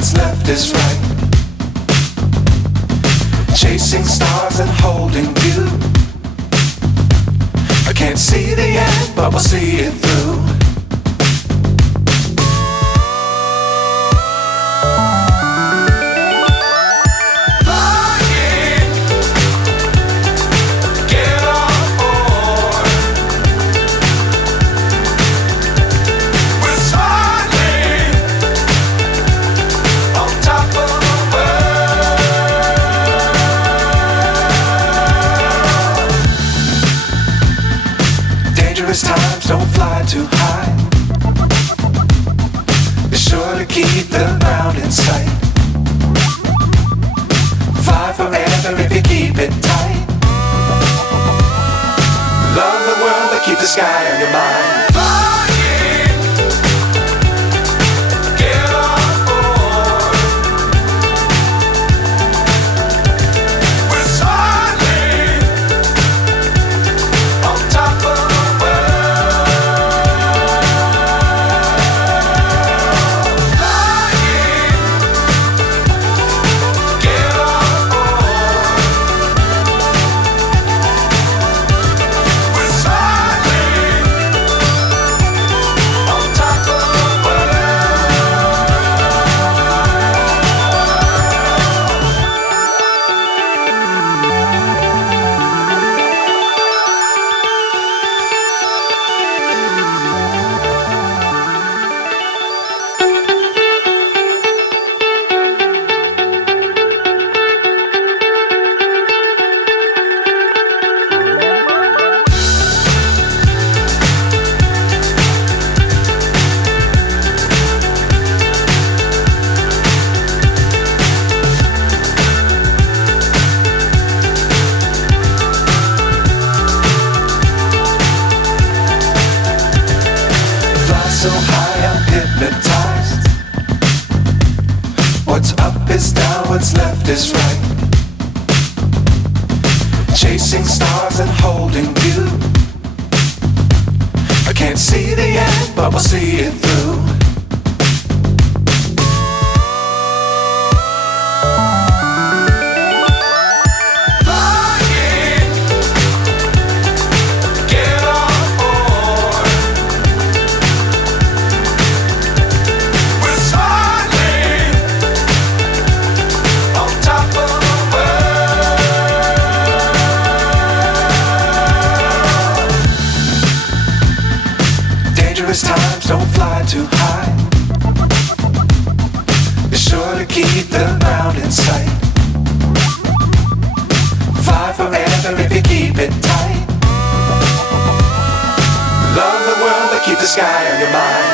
what's left is right. Chasing stars and holding you. I can't see the end, but we'll see it through. Dangerous times, don't fly too high. Be sure to keep the ground in sight. Fly forever if you keep it tight. Love the world, but keep the sky on your mind. So high I'm hypnotized. What's up is down, what's left is right. Chasing stars and holding you. I can't see the end, but we'll see it through. Dangerous times, don't fly too high. Be sure to keep the ground in sight. Fly forever if you keep it tight. Love the world, but keep the sky on your mind.